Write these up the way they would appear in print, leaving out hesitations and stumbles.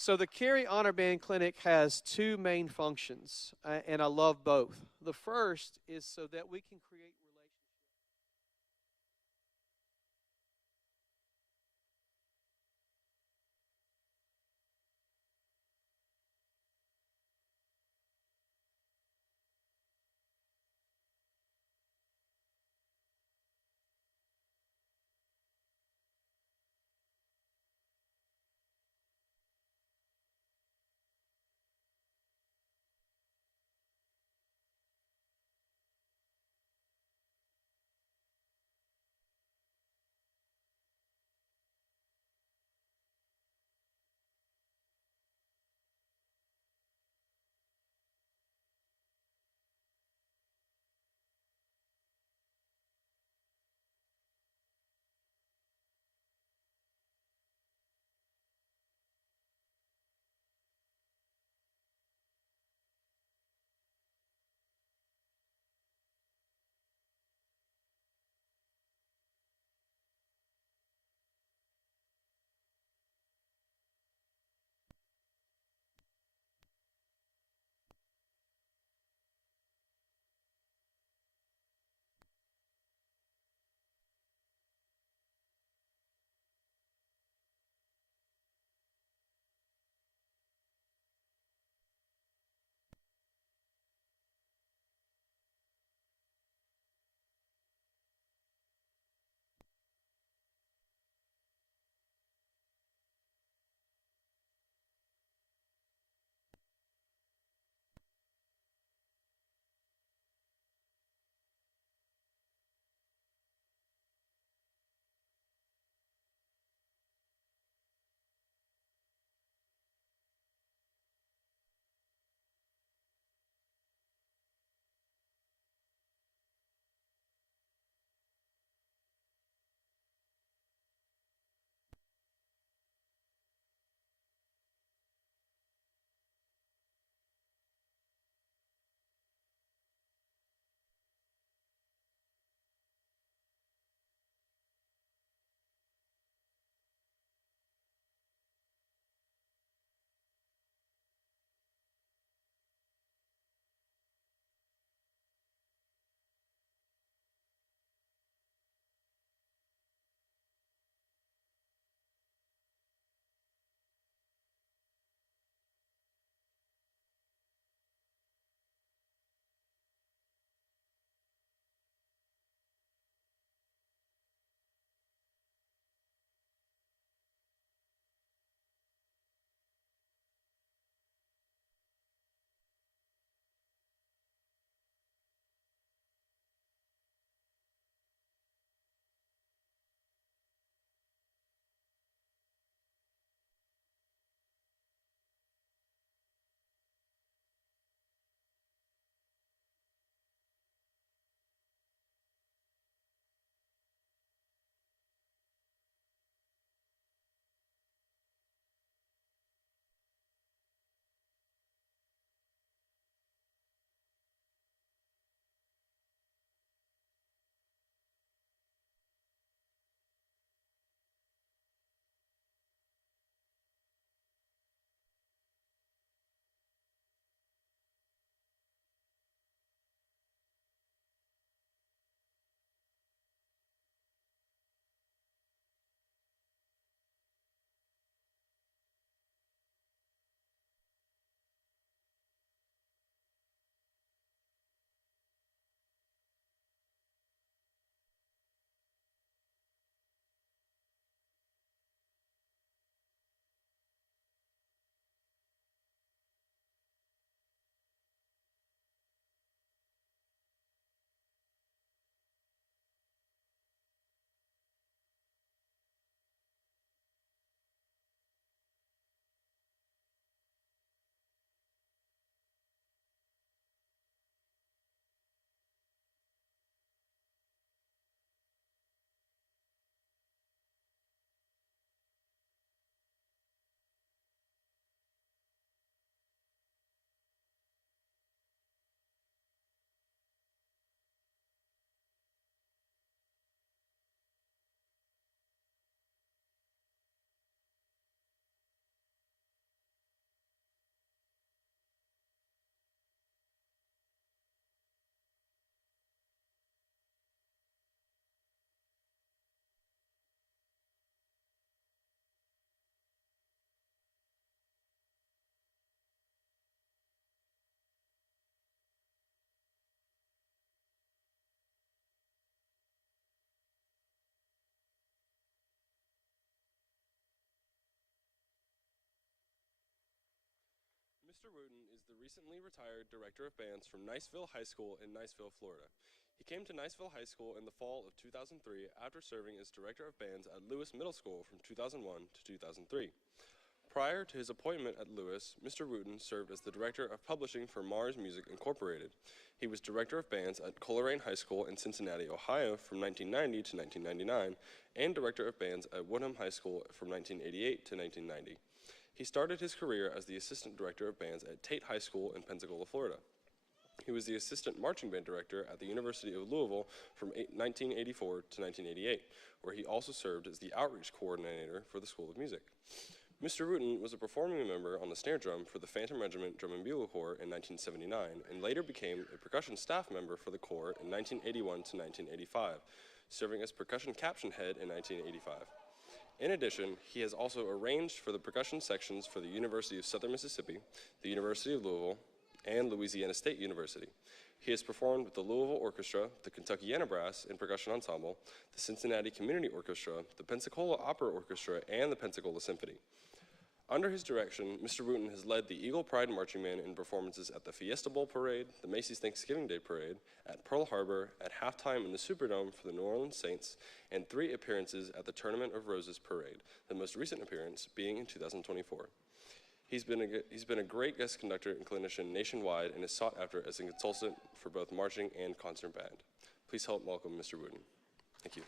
So the Carey Honor Band Clinic has two main functions, and I love both. The first is so that we can create relationships. Mr. Wooten is the recently retired director of bands from Niceville High School in Niceville, Florida. He came to Niceville High School in the fall of 2003 after serving as director of bands at Lewis Middle School from 2001 to 2003. Prior to his appointment at Lewis, Mr. Wooten served as the director of publishing for Mars Music Incorporated. He was director of bands at Coleraine High School in Cincinnati, Ohio from 1990 to 1999, and director of bands at Wooten High School from 1988 to 1990. He started his career as the assistant director of bands at Tate High School in Pensacola, Florida. He was the assistant marching band director at the University of Louisville from 1984 to 1988, where he also served as the outreach coordinator for the School of Music. Mr. Wooten was a performing member on the snare drum for the Phantom Regiment Drum and Bugle Corps in 1979, and later became a percussion staff member for the Corps in 1981 to 1985, serving as percussion caption head in 1985. In addition, he has also arranged for the percussion sections for the University of Southern Mississippi, the University of Louisville, and Louisiana State University. He has performed with the Louisville Orchestra, the Kentuckiana Brass and Percussion Ensemble, the Cincinnati Community Orchestra, the Pensacola Opera Orchestra, and the Pensacola Symphony. Under his direction, Mr. Wooten has led the Eagle Pride Marching Band in performances at the Fiesta Bowl Parade, the Macy's Thanksgiving Day Parade, at Pearl Harbor, at halftime in the Superdome for the New Orleans Saints, and 3 appearances at the Tournament of Roses Parade, the most recent appearance being in 2024. He's been a great guest conductor and clinician nationwide and is sought after as a consultant for both marching and concert band. Please help welcome Mr. Wooten. Thank you.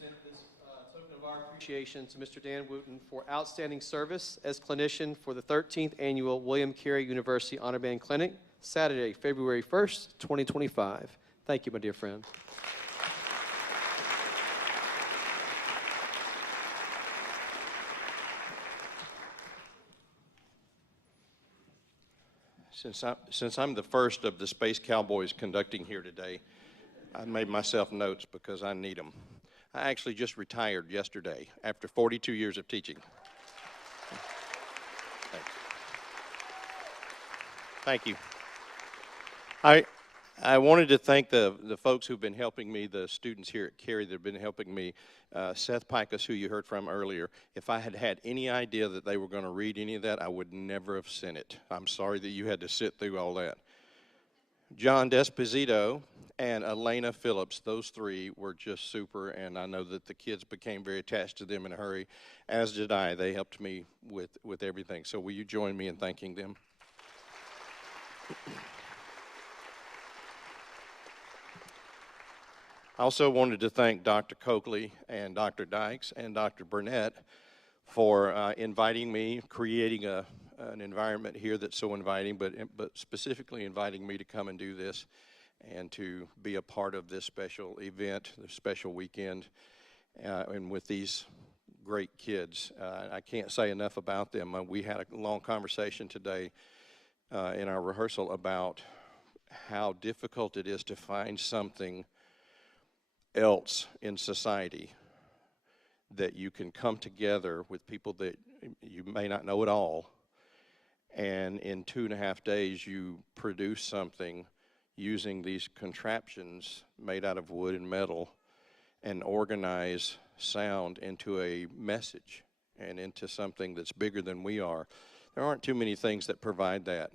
Token of our appreciation to Mr. Dan Wooten for outstanding service as clinician for the 13th Annual William Carey University Honor Band Clinic, Saturday, February 1st, 2025. Thank you, my dear friend. Since I'm the first of the Space Cowboys conducting here today, I made myself notes because I need them. I actually just retired yesterday after 42 years of teaching. Thanks. Thank you. I wanted to thank the folks who've been helping me, the students here at Carey that have been helping me. Seth Pikus, who you heard from earlier, if I had had any idea that they were going to read any of that, I would never have sent it. I'm sorry that you had to sit through all that. John Desposito and Elena Phillips, those three were just super, and I know that the kids became very attached to them in a hurry, as did I. They helped me with everything. So will you join me in thanking them? I also wanted to thank Dr. Coakley and Dr. Dykes and Dr. Burnett for inviting me, creating an environment here that's so inviting, but specifically inviting me to come and do this and to be a part of this special event, this special weekend, and with these great kids. I can't say enough about them. We had a long conversation today in our rehearsal about how difficult it is to find something else in society that you can come together with people that you may not know at all, and in 2.5 days you produce something using these contraptions made out of wood and metal and organize sound into a message and into something that's bigger than we are. There aren't too many things that provide that.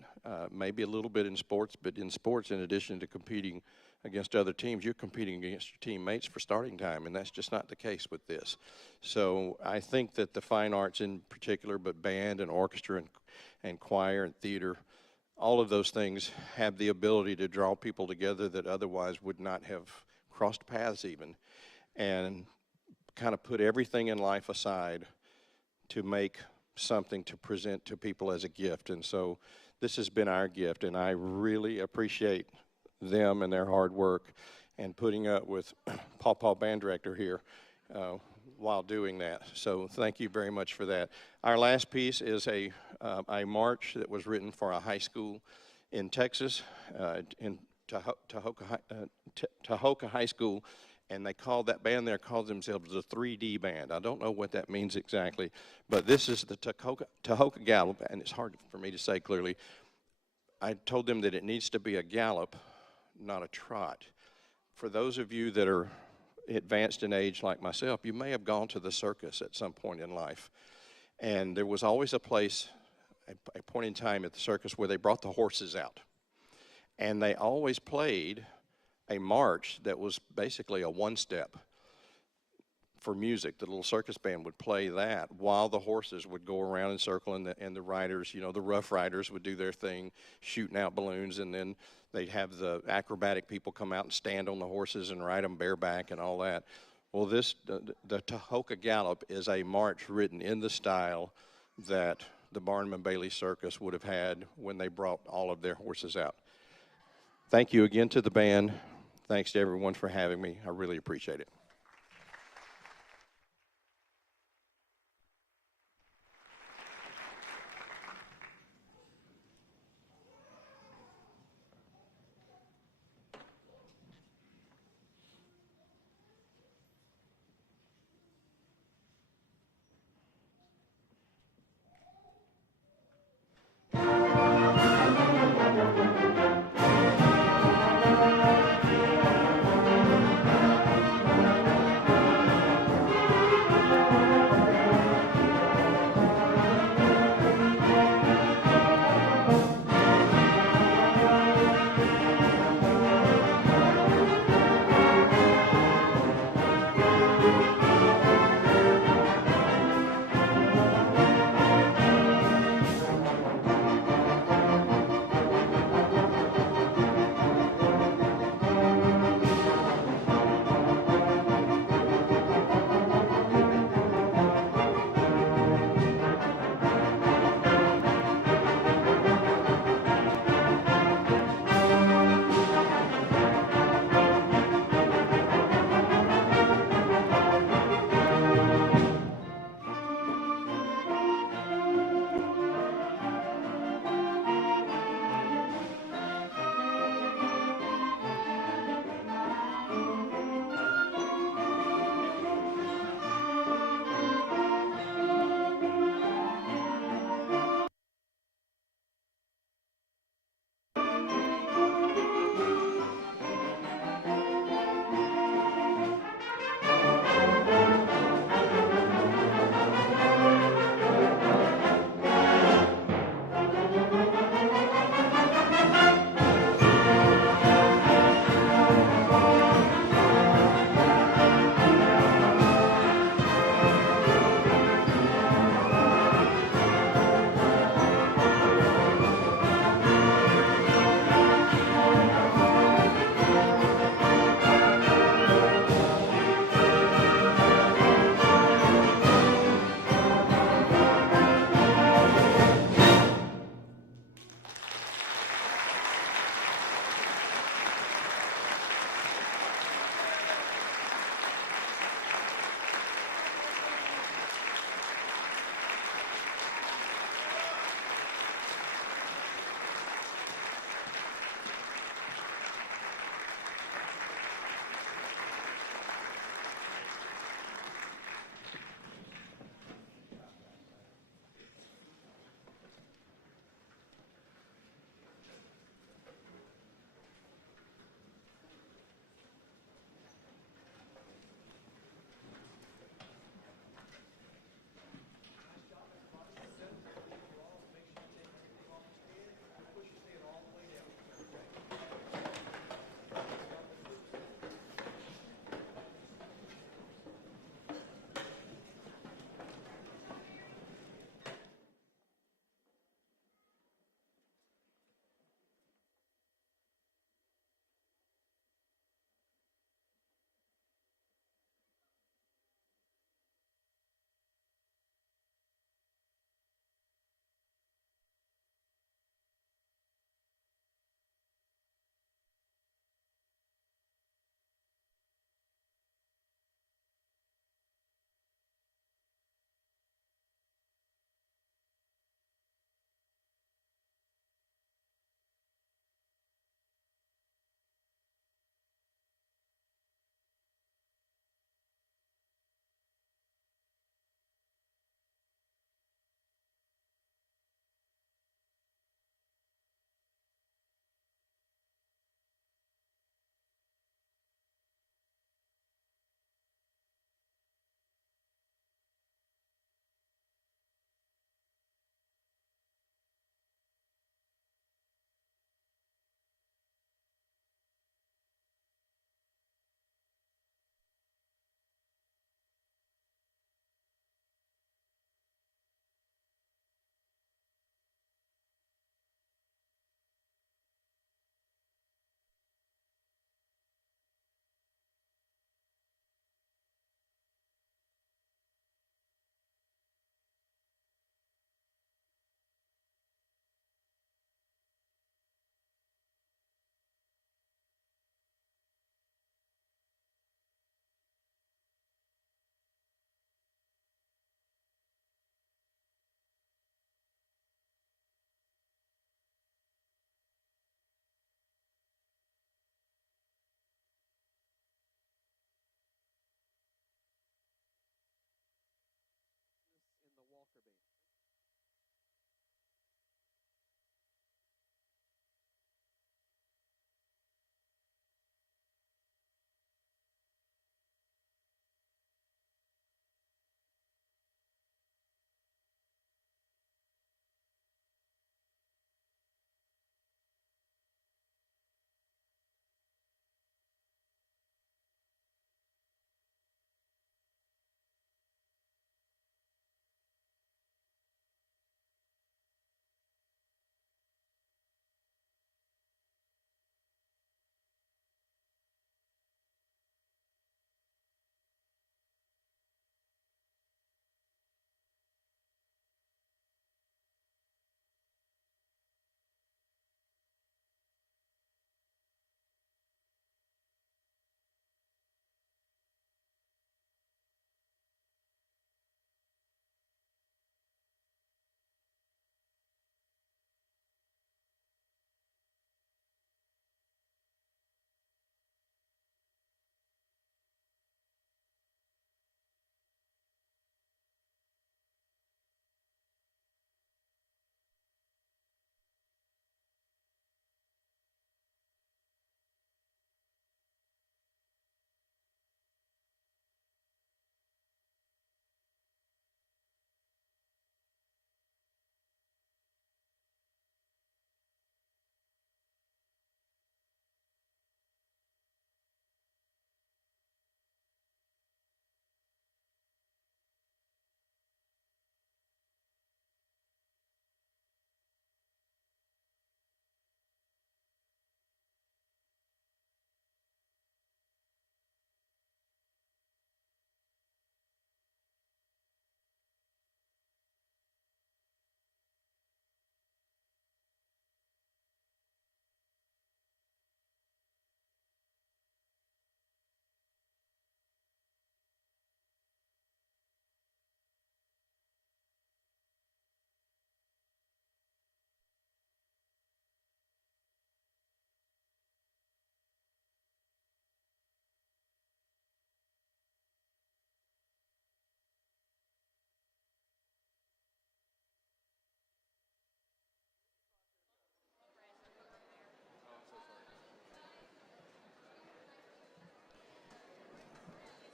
Maybe a little bit in sports, but in sports, in addition to competing against other teams, you're competing against your teammates for starting time, and that's just not the case with this. So I think that the fine arts in particular, but band and orchestra and choir and theater, all of those things have the ability to draw people together that otherwise would not have crossed paths even, and kind of put everything in life aside to make something to present to people as a gift. And so this has been our gift, and I really appreciate them and their hard work and putting up with Paw band director here while doing that. So thank you very much for that. Our last piece is a march that was written for a high school in Texas, in Tahoka High School, and they called that band there, called themselves the 3D Band. I don't know what that means exactly, but this is the Tahoka Gallop, and it's hard for me to say clearly. I told them that it needs to be a gallop, not a trot. For those of you that are advanced in age like myself, you may have gone to the circus at some point in life. And there was always a place, a point in time at the circus where they brought the horses out. And they always played a march that was basically a one-step for music. The little circus band would play that while the horses would go around in circle, and the riders, you know, the rough riders would do their thing, shooting out balloons, and then they'd have the acrobatic people come out and stand on the horses and ride them bareback and all that. Well, the Tahoka Gallop is a march written in the style that the Barnum and Bailey Circus would have had when they brought all of their horses out. Thank you again to the band. Thanks to everyone for having me. I really appreciate it.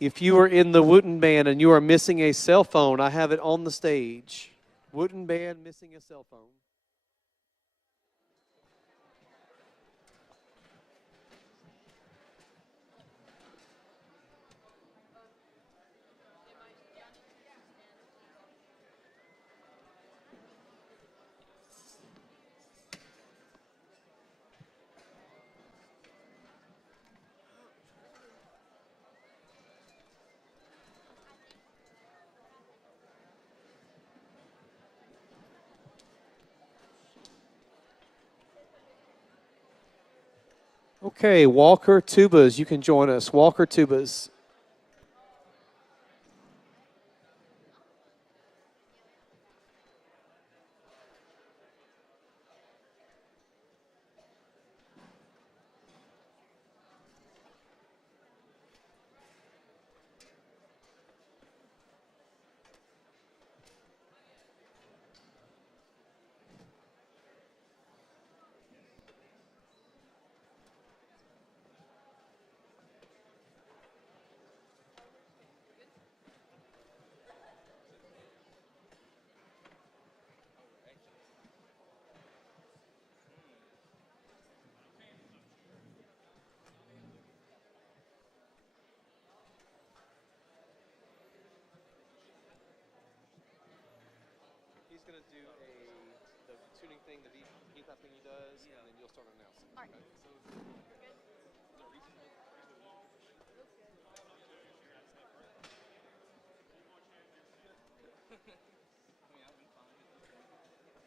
If you are in the Wooten band and you are missing a cell phone, I have it on the stage. Wooten band missing a cell phone. Okay, Walker Tubas, you can join us. Walker Tubas. He's going to do the tuning thing, the deep thing he does, and then you'll start announcing. All right.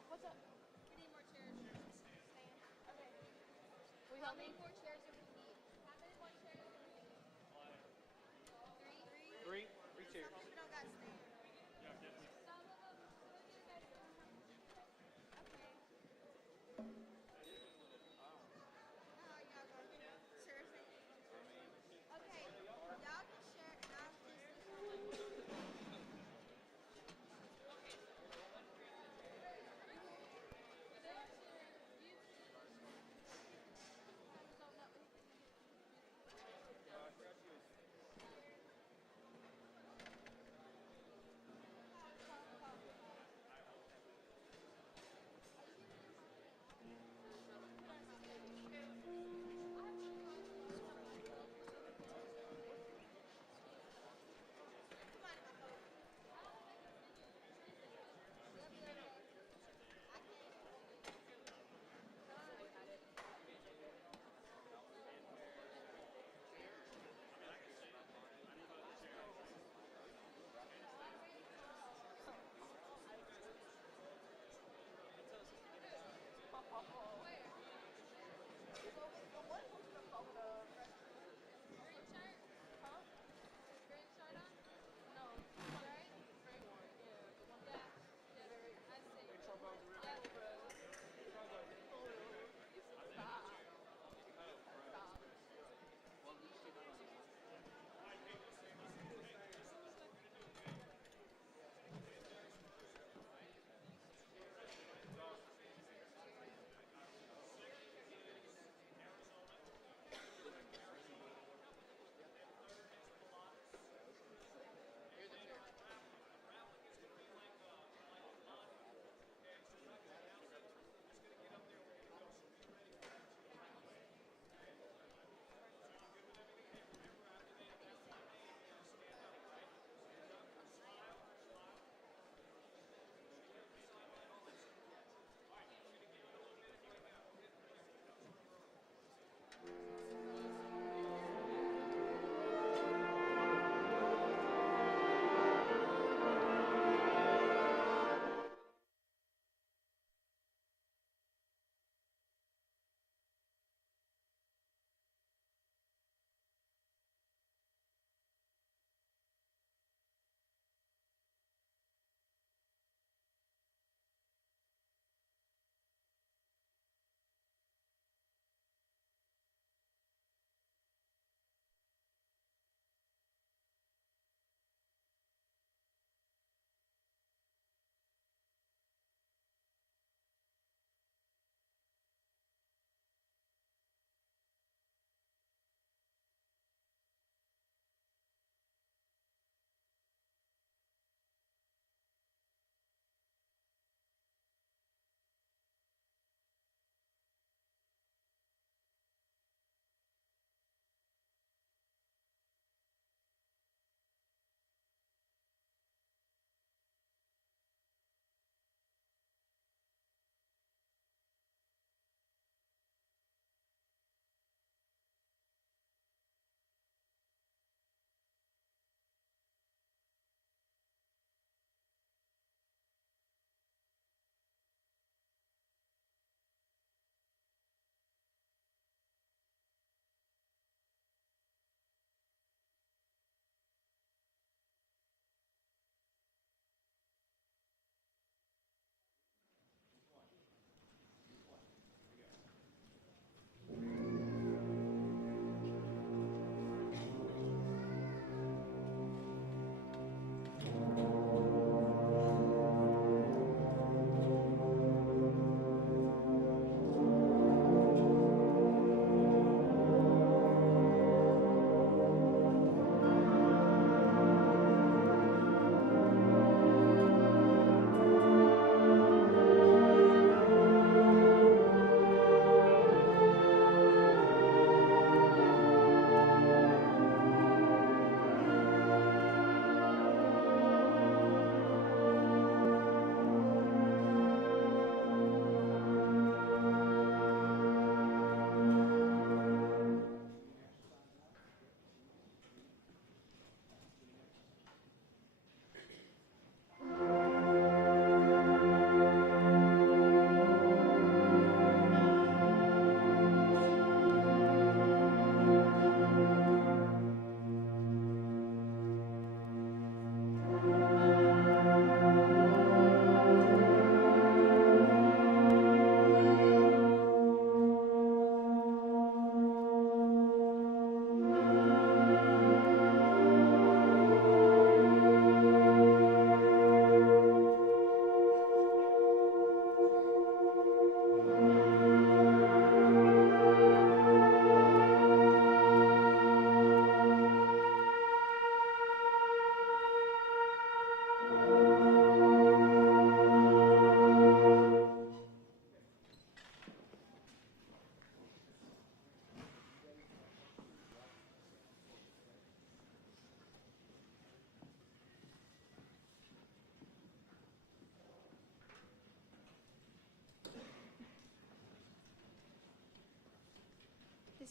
What's up? We need more chairs. Stand. Okay. Will you help me? How many more chairs do we need? How many more chairs do we need? Three? Three chairs. Some people don't got stand. Some of them. Okay.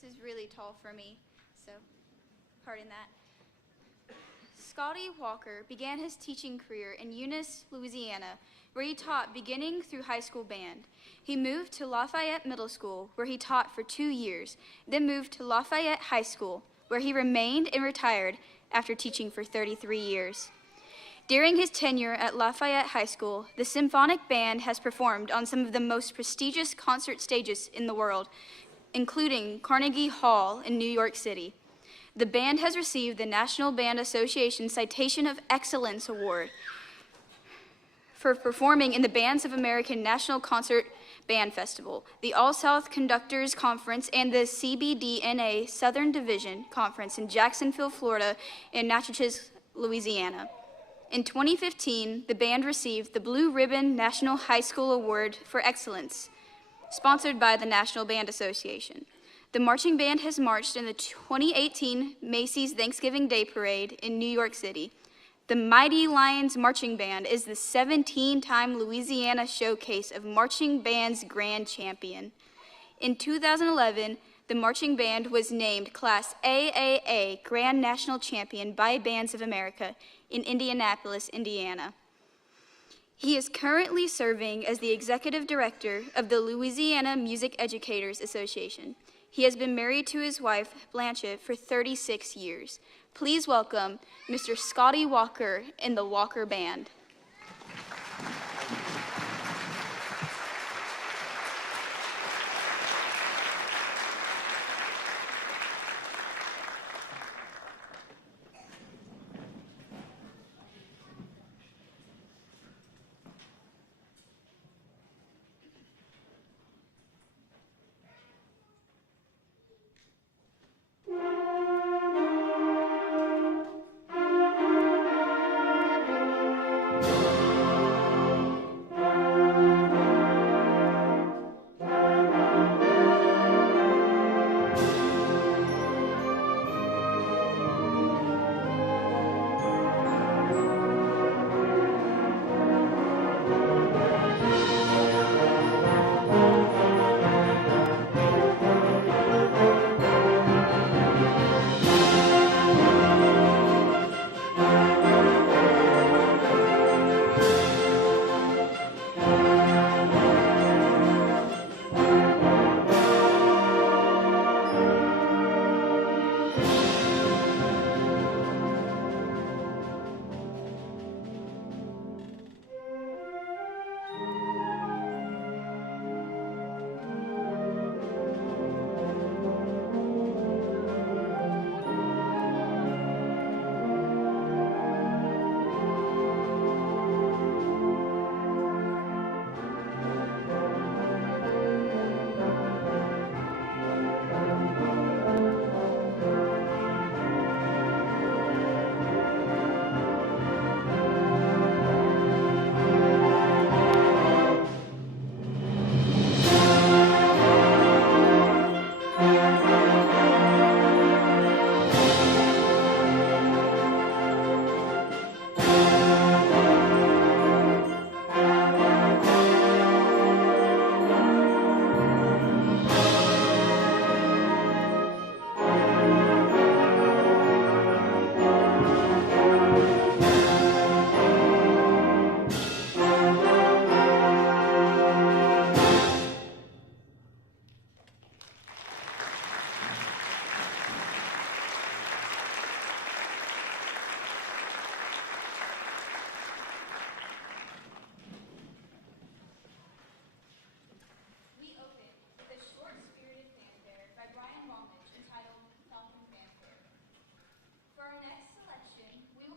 This is really tall for me, so pardon that. Scotty Walker began his teaching career in Eunice, Louisiana, where he taught beginning through high school band. He moved to Lafayette Middle School, where he taught for 2 years, then moved to Lafayette High School, where he remained and retired after teaching for 33 years. During his tenure at Lafayette High School, the symphonic band has performed on some of the most prestigious concert stages in the world, including Carnegie Hall in New York City. The band has received the National Band Association Citation of Excellence Award for performing in the Bands of American National Concert Band Festival, the All-South Conductors Conference, and the CBDNA Southern Division Conference in Jacksonville, Florida, and Natchez, Louisiana. In 2015, the band received the Blue Ribbon National High School Award for Excellence, sponsored by the National Band Association. The marching band has marched in the 2018 Macy's Thanksgiving Day Parade in New York City. The Mighty Lions Marching Band is the 17-time Louisiana Showcase of Marching Band's Grand Champion. In 2011, the marching band was named Class AAA Grand National Champion by Bands of America in Indianapolis, Indiana. He is currently serving as the executive director of the Louisiana Music Educators Association. He has been married to his wife, Blanchett, for 36 years. Please welcome Mr. Scotty Walker and the Walker Band.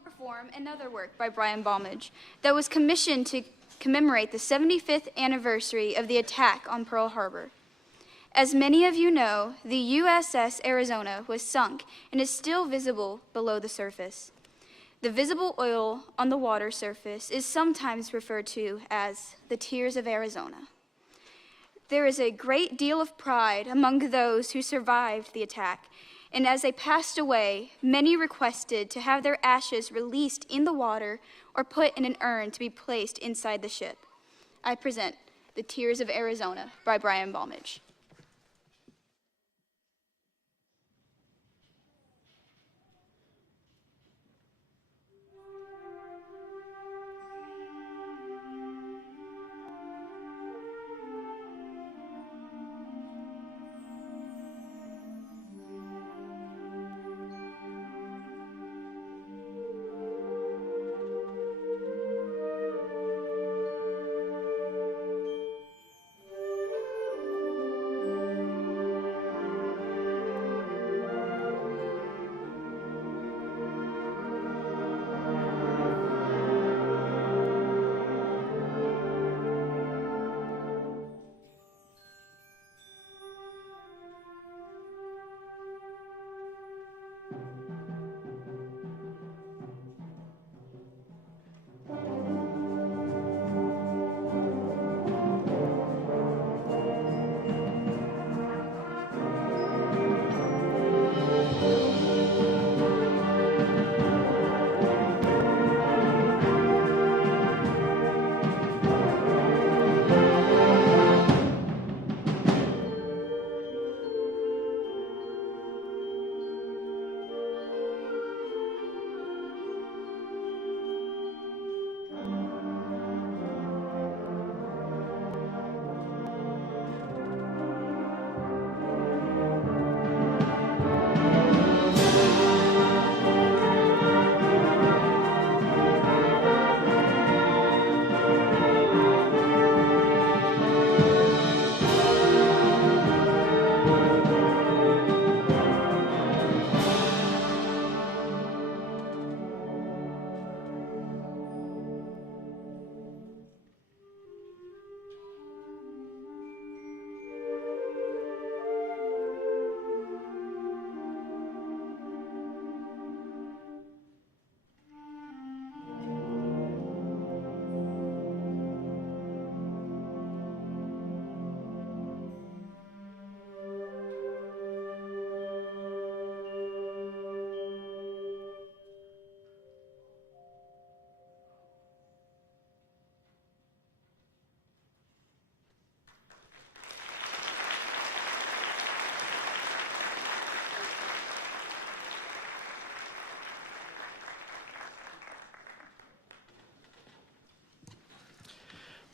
Perform another work by Brian Baumage that was commissioned to commemorate the 75th anniversary of the attack on Pearl Harbor. As many of you know, the USS Arizona was sunk and is still visible below the surface. The visible oil on the water surface is sometimes referred to as the tears of Arizona. There is a great deal of pride among those who survived the attack, and as they passed away, many requested to have their ashes released in the water or put in an urn to be placed inside the ship. I present The Tears of Arizona by Brian Baumage.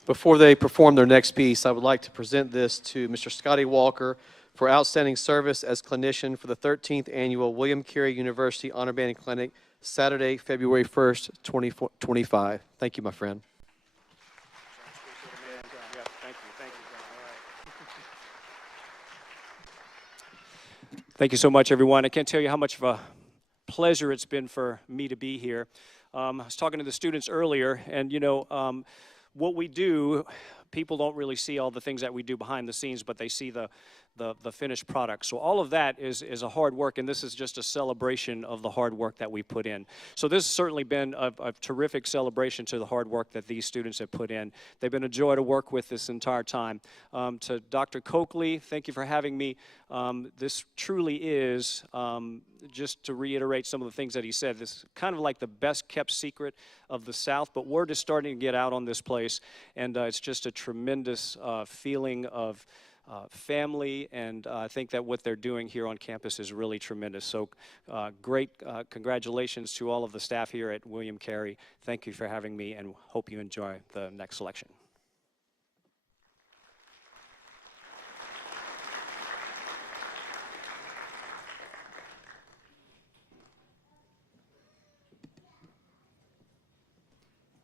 Before they perform their next piece, I would like to present this to Mr. Scotty Walker for outstanding service as clinician for the 13th Annual William Carey University Honor Band Clinic, Saturday, February 1st, 2025. Thank you, my friend. Thank you so much, everyone. I can't tell you how much of a pleasure it's been for me to be here. I was talking to the students earlier, and what we do, people don't really see all the things that we do behind the scenes, but they see the finished product. So all of that is a hard work, and this is just a celebration of the hard work that we put in. So this has certainly been a terrific celebration to the hard work that these students have put in. They've been a joy to work with this entire time. To Dr. Coakley, thank you for having me. This truly is, just to reiterate some of the things that he said, this is kind of like the best kept secret of the South, but word is starting to get out on this place, and it's just a tremendous feeling of family, and I think that what they're doing here on campus is really tremendous. So great congratulations to all of the staff here at William Carey. Thank you for having me, and hope you enjoy the next selection.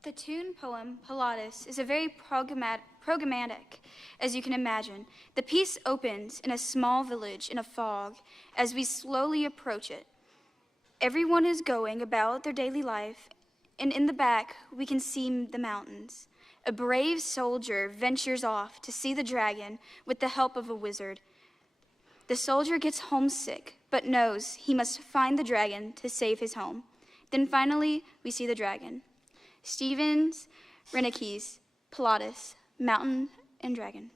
The tune poem, Pilatus, is a very programmatic, as you can imagine. The piece opens in a small village in a fog as we slowly approach it. Everyone is going about their daily life, and in the back, we can see the mountains. A brave soldier ventures off to see the dragon with the help of a wizard. The soldier gets homesick, but knows he must find the dragon to save his home. Then finally, we see the dragon. Stevens, Renekes, Pilatus, Mountain, and Dragon.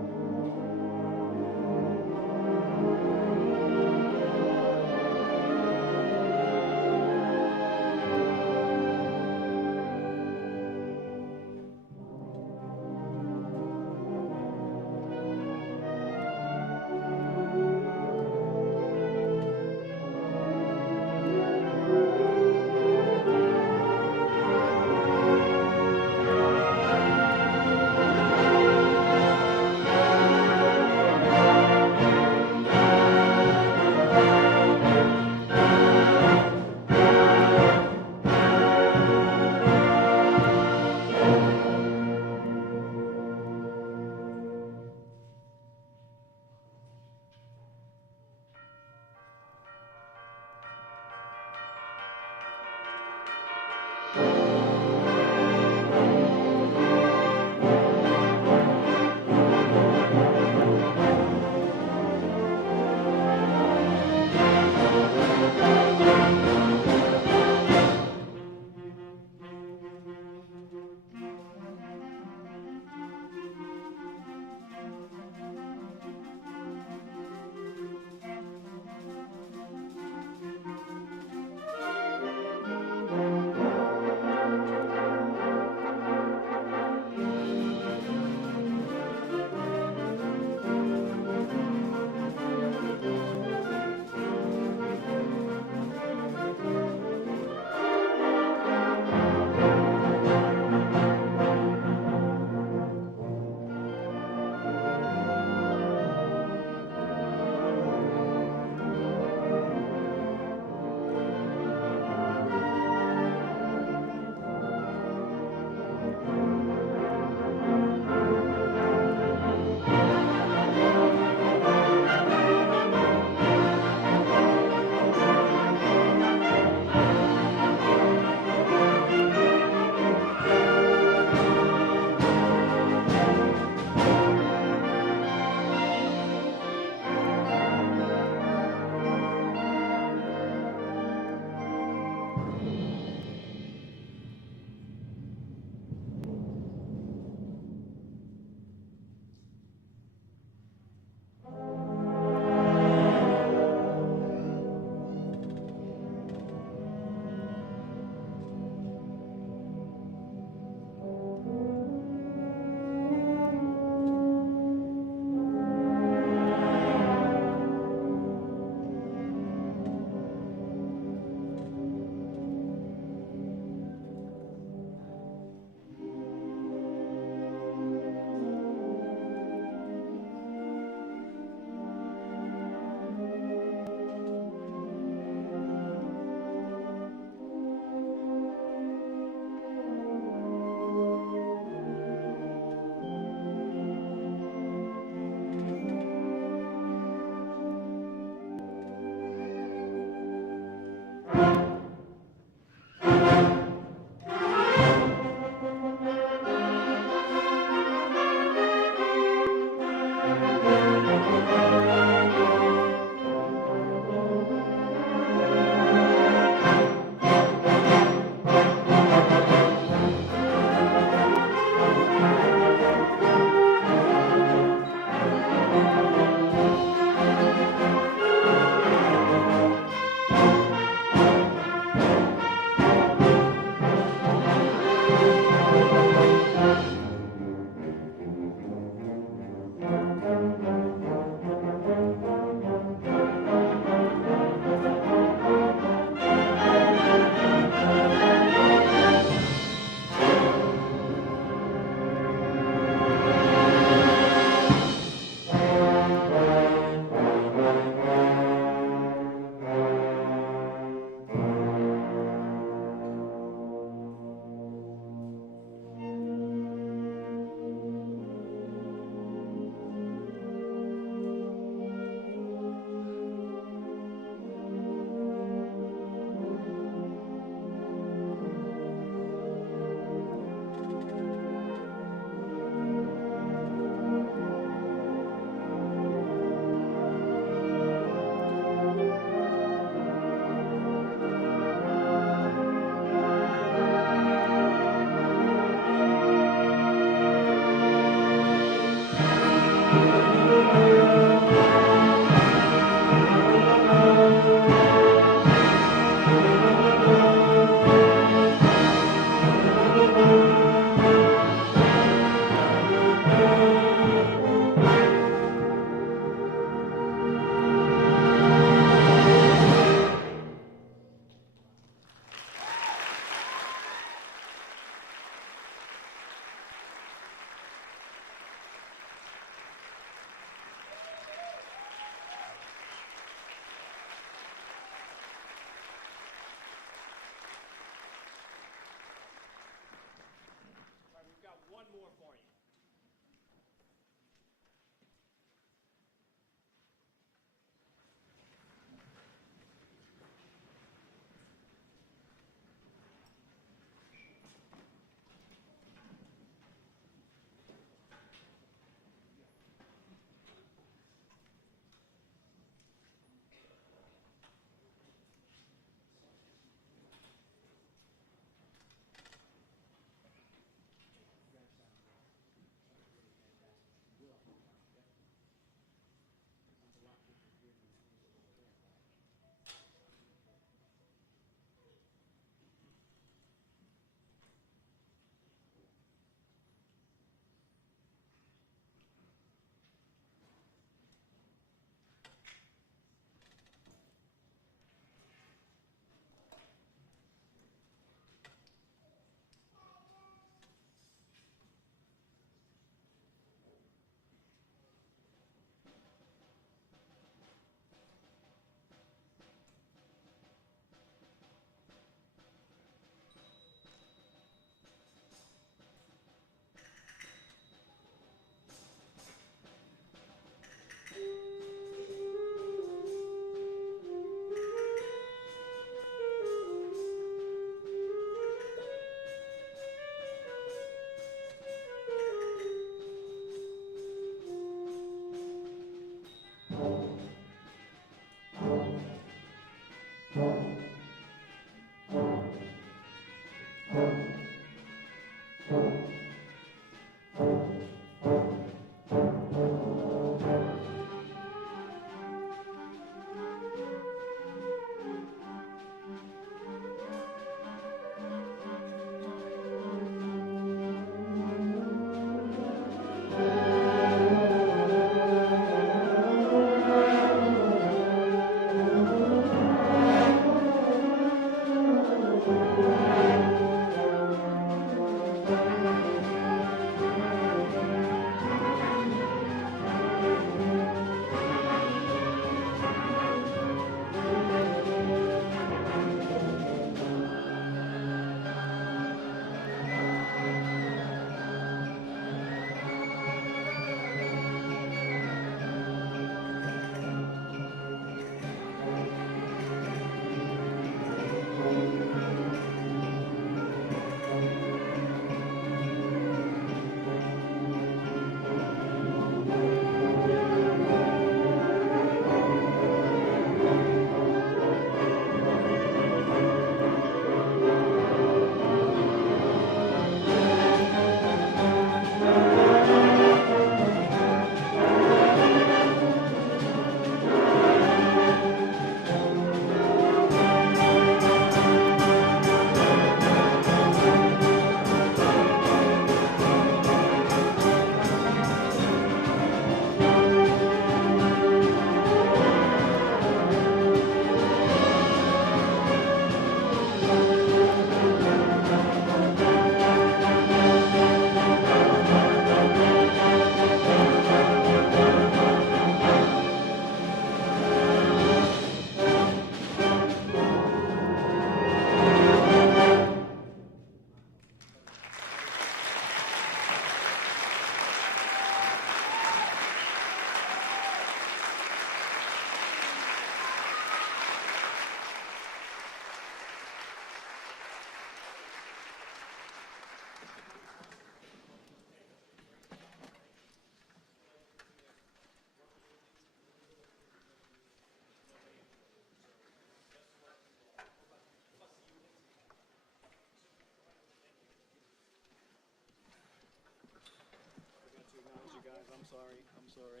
sorry. I'm sorry.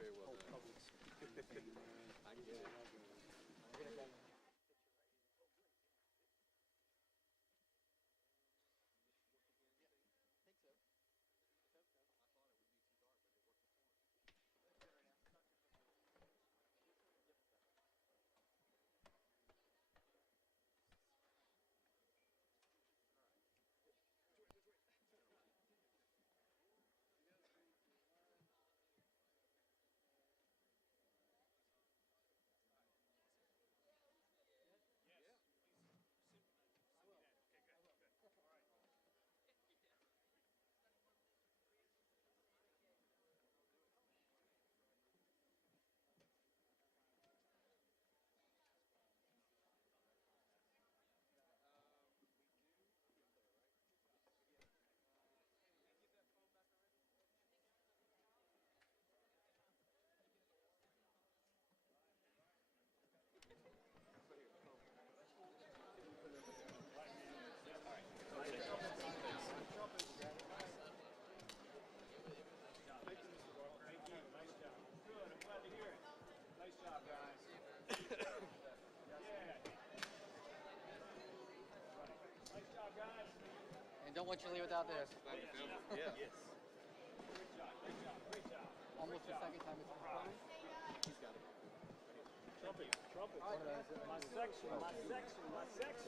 Very well done. I get it. And don't want you to leave without this. Yeah. Almost the second time it's recorded. Trumpet. My section.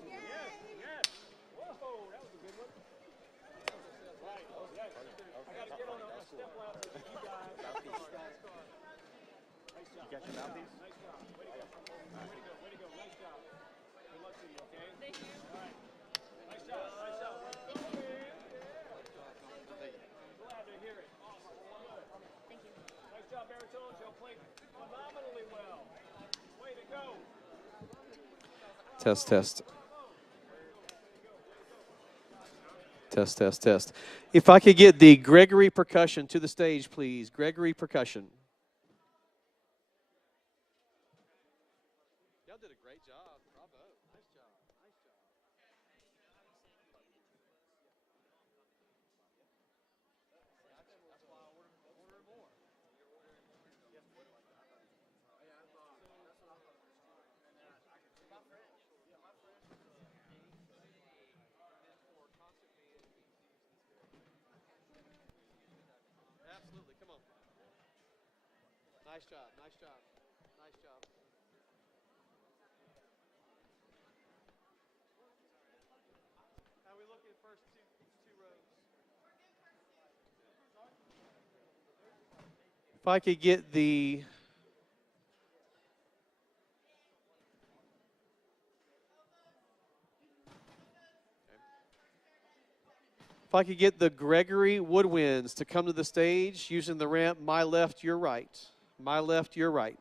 Yes, yes. Whoa, that was a good one. Right, yes. I got to get on a step ladder with you guys. Nice job. You got your mouthpiece? Nice job. Way to go. Nice job. Good luck to you, okay? Thank you. All right. Nice job. Let's go, man. Glad to hear it. Awesome. Good. Thank you. Nice job, baritones. Y'all played phenomenally well. Way to go. Test, test. Test, test, test. If I could get the Gregory percussion to the stage, please. Gregory percussion. Y'all did a great job. Bravo. Nice job. Nice job. That's why I ordered more. Absolutely. Come on. Nice job. Nice job. Nice job. How are we looking at first two rows? If I could get the Gregory woodwinds to come to the stage using the ramp, my left, your right. My left, your right.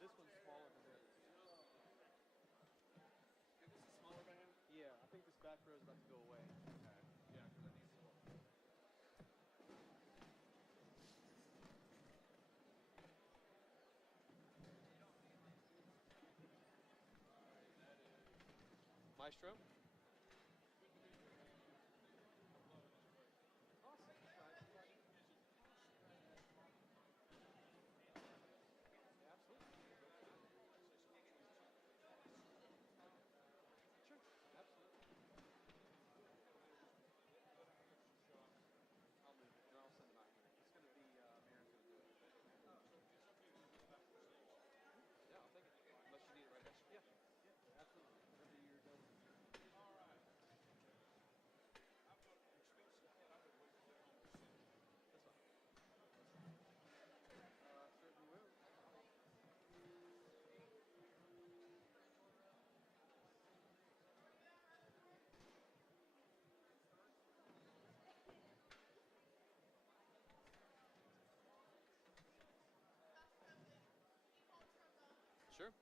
This one's smaller than the other two. Yeah, I think this back row is about to go away. Yeah, because I need some. Maestro? Sure.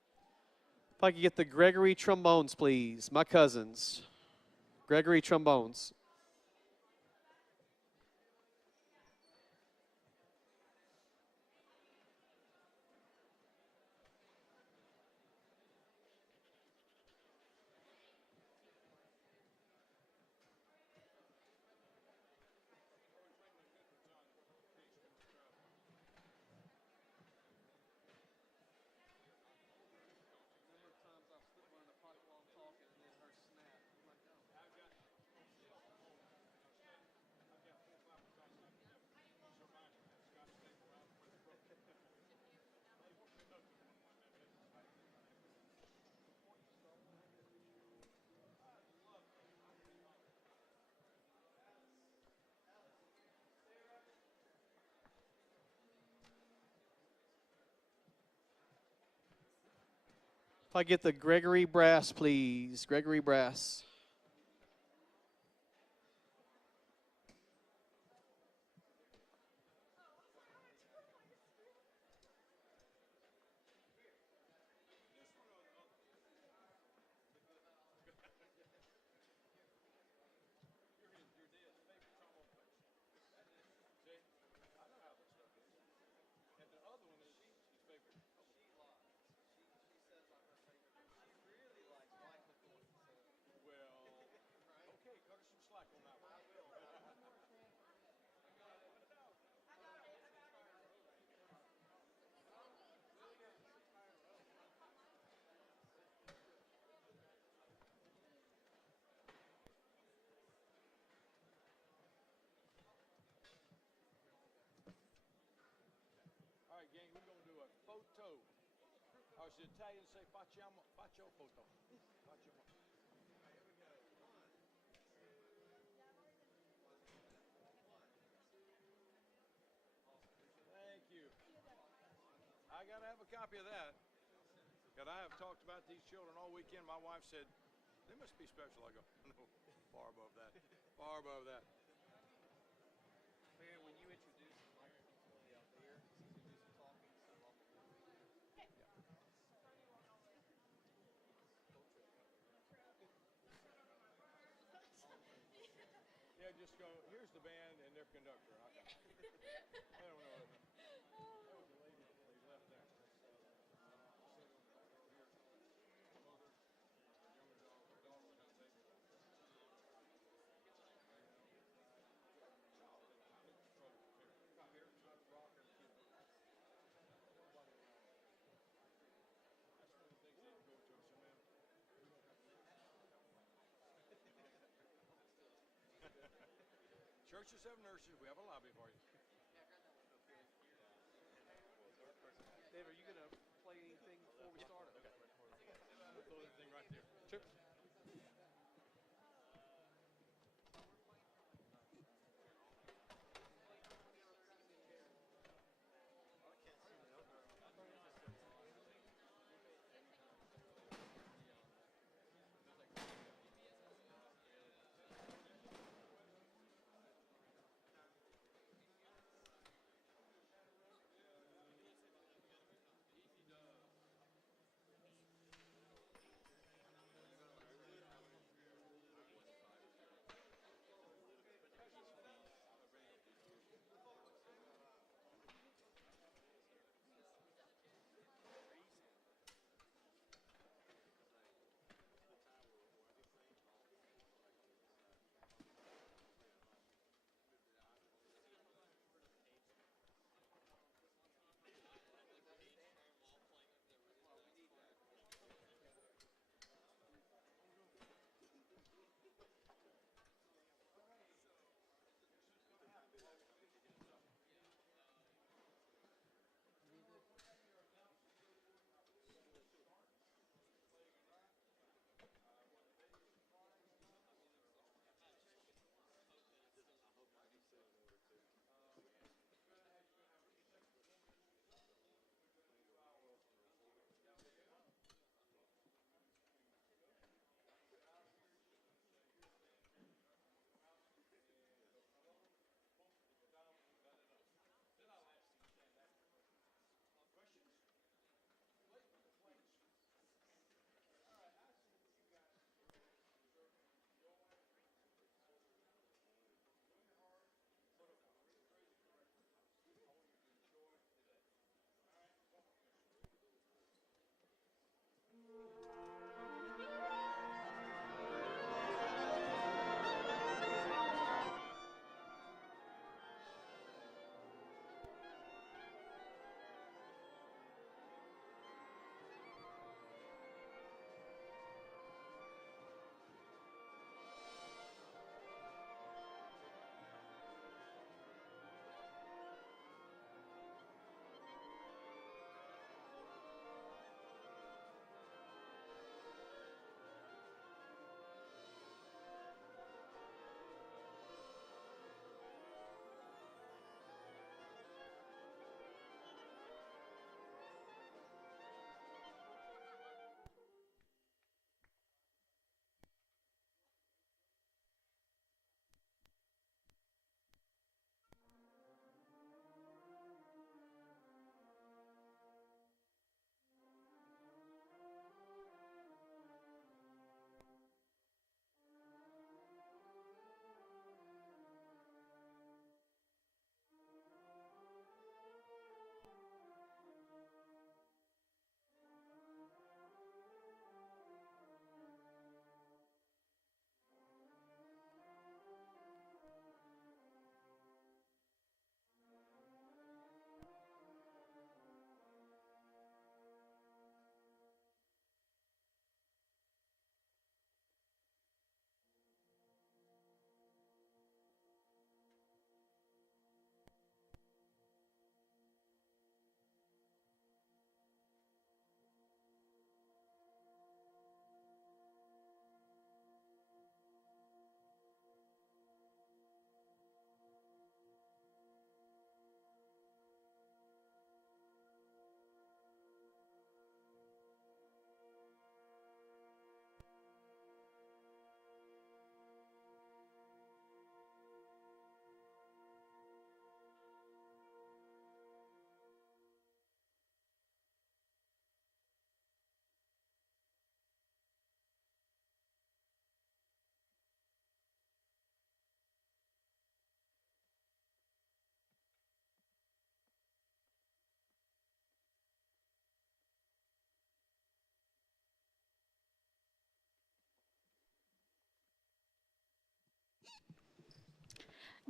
If I could get the Gregory trombones, please. My cousins. Gregory trombones. If I get the Gregory brass, please. Gregory brass. All right, gang, we're going to do a photo. Or as the Italians say, facciamo photo. Facciamo. Thank you. I got to have a copy of that. Because I have talked about these children all weekend. My wife said, they must be special. I go, no, far above that. Far above that. Mayor, when you introduce the microphone fully out there, so you do some talking, some off the board. Yeah, just go, here's the band and their conductor. I don't know. That was the lady they left there. Churches have nurses. We have a lobby for you. Dave, are you going to play anything before we start? Okay. We'll throw that thing right there. Sure.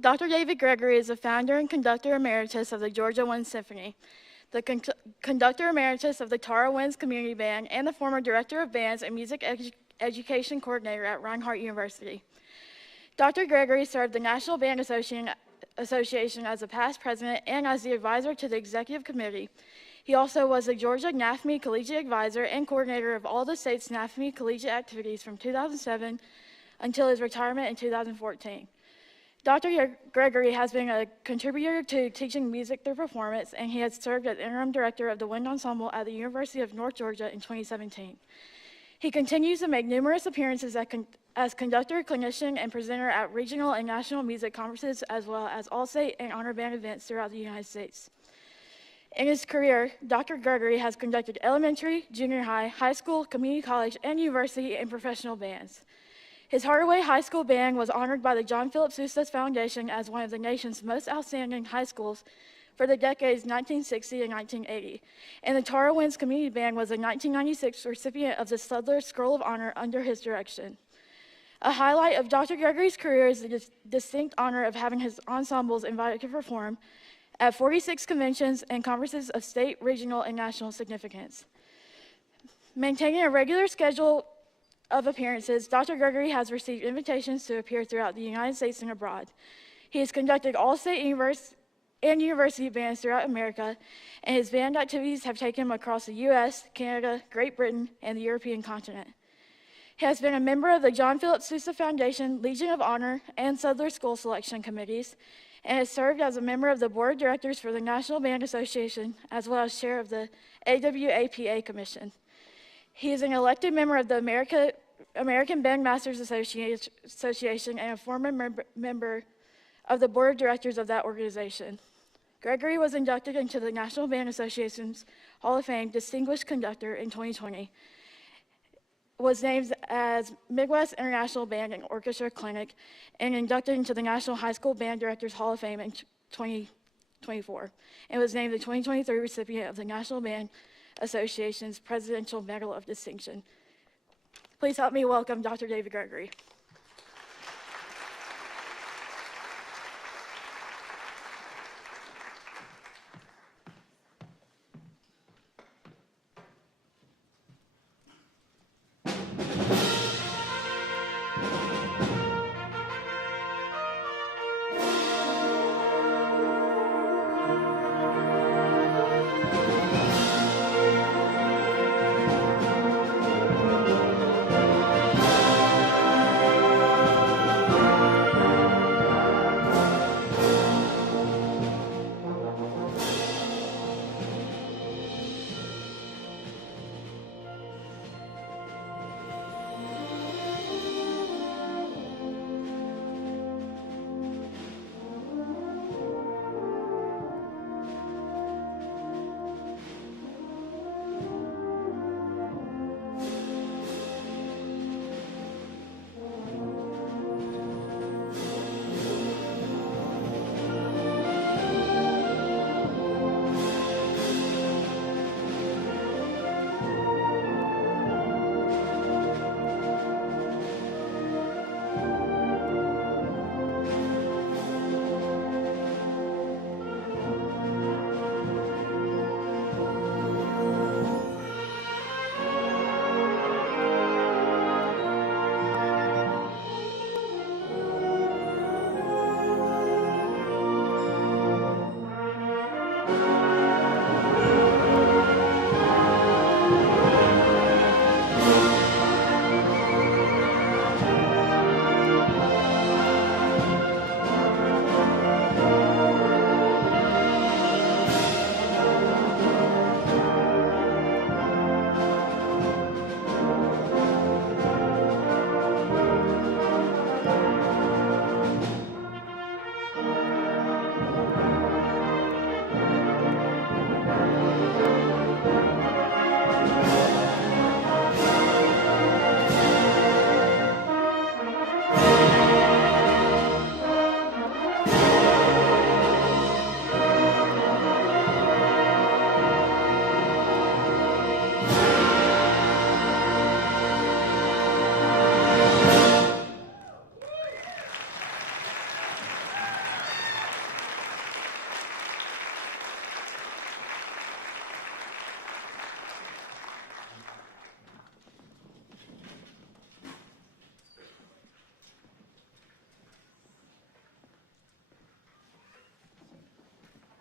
Dr. David Gregory is the founder and conductor emeritus of the Georgia Wind Symphony, the conductor emeritus of the Tara Winds Community Band, and the former director of bands and music education coordinator at Reinhardt University. Dr. Gregory served the National Band Association as a past president and as the advisor to the executive committee. He also was the Georgia NAFME collegiate advisor and coordinator of all the state's NAFME collegiate activities from 2007 until his retirement in 2014. Dr. Gregory has been a contributor to teaching music through performance, and he has served as interim director of the Wind Ensemble at the University of North Georgia in 2017. He continues to make numerous appearances as conductor, clinician, and presenter at regional and national music conferences, as well as all-state and honor band events throughout the United States. In his career, Dr. Gregory has conducted elementary, junior high, high school, community college, and university and professional bands. His Hardaway High School band was honored by the John Philip Sousa Foundation as one of the nation's most outstanding high schools for the decades 1960 and 1980, and the Tara Winds Community Band was a 1996 recipient of the Sudler Scroll of Honor under his direction. A highlight of Dr. Gregory's career is the distinct honor of having his ensembles invited to perform at 46 conventions and conferences of state, regional, and national significance. Maintaining a regular schedule of appearances, Dr. Gregory has received invitations to appear throughout the United States and abroad. He has conducted all-state and university bands throughout America, and his band activities have taken him across the U.S., Canada, Great Britain, and the European continent. He has been a member of the John Philip Sousa Foundation, Legion of Honor, and Sudler School Selection Committees, and has served as a member of the Board of Directors for the National Band Association, as well as chair of the AWAPA Commission. He is an elected member of the American Bandmasters Association and a former member of the Board of Directors of that organization. Gregory was inducted into the National Band Association's Hall of Fame Distinguished Conductor in 2020, was named as Midwest International Band and Orchestra Clinic, and inducted into the National High School Band Directors Hall of Fame in 2024, and was named the 2023 recipient of the National Band Association's Presidential Medal of Distinction. Please help me welcome Dr. David Gregory.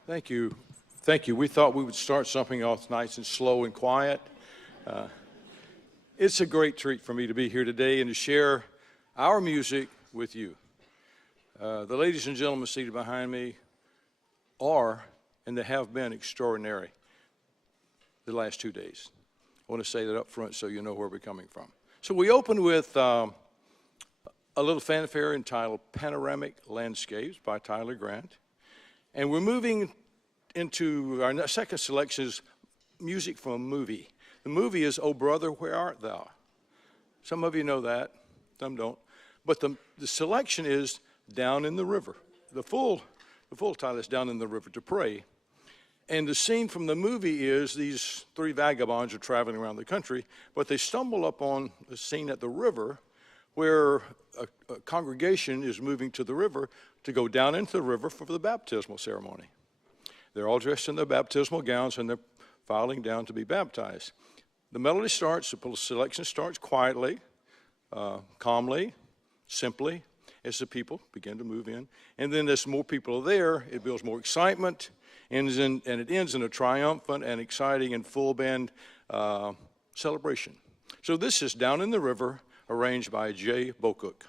Thank you. Thank you. We thought we would start something off nice and slow and quiet. It's a great treat for me to be here today and to share our music with you. The ladies and gentlemen seated behind me are, and they have been, extraordinary the last 2 days. I want to say that up front so you know where we're coming from. So we opened with a little fanfare entitled Panoramic Landscapes by Tyler Grant. And we're moving into our second selection is music from a movie. The movie is Oh Brother, Where Art Thou? Some of you know that, some don't. But the selection is Down in the River. The full title is Down in the River to Pray. And the scene from the movie is these three vagabonds are traveling around the country, but they stumble upon a scene at the river where a congregation is moving to the river to go down into the river for the baptismal ceremony. They're all dressed in their baptismal gowns and they're filing down to be baptized. The melody starts, the selection starts quietly, calmly, simply, as the people begin to move in. And then as more people are there, it builds more excitement, and it ends in a triumphant and exciting and full band celebration. So this is Down in the River, arranged by Jay Bocook.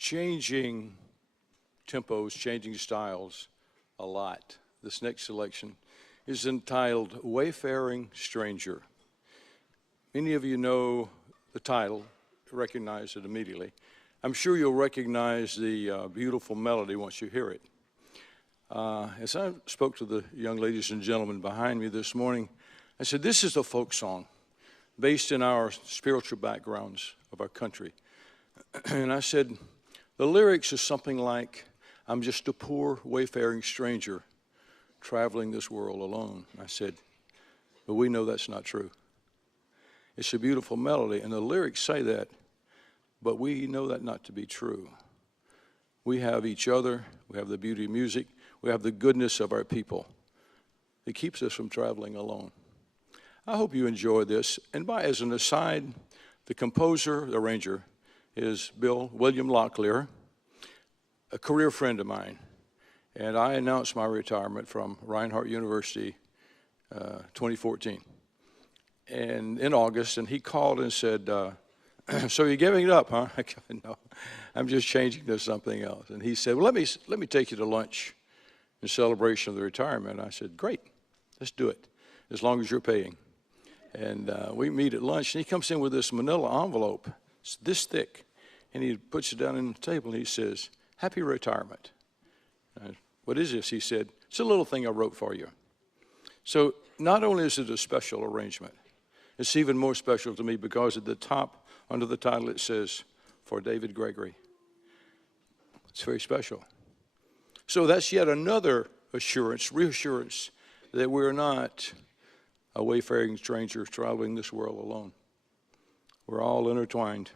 Changing tempos, changing styles a lot. This next selection is entitled Wayfaring Stranger. Many of you know the title, recognize it immediately. I'm sure you'll recognize the beautiful melody once you hear it. As I spoke to the young ladies and gentlemen behind me this morning, I said, this is a folk song based in our spiritual backgrounds of our country. And I said, the lyrics is something like, I'm just a poor wayfaring stranger traveling this world alone. I said, but we know that's not true. It's a beautiful melody, and the lyrics say that, but we know that not to be true. We have each other, we have the beauty of music, we have the goodness of our people. It keeps us from traveling alone. I hope you enjoy this. And as an aside, the composer, the arranger, is William Locklear, a career friend of mine. And I announced my retirement from Reinhardt University 2014. And in August, and he called and said, so you're giving it up, huh? I said, no, I'm just changing to something else. And he said, well, let me take you to lunch in celebration of the retirement. I said, great, let's do it, as long as you're paying. And we meet at lunch, and he comes in with this manila envelope. It's this thick. And he puts it down on the table, and he says, happy retirement. What is this? He said, it's a little thing I wrote for you. So not only is it a special arrangement, It's even more special to me because at the top, under the title, it says, "For David Gregory." It's very special. So that's yet another assurance, reassurance, that we're not a wayfaring strangers traveling this world alone. We're all intertwined,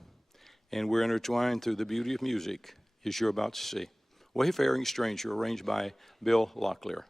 and we're intertwined through the beauty of music, as you're about to see. Wayfaring Stranger, arranged by Bill Locklear.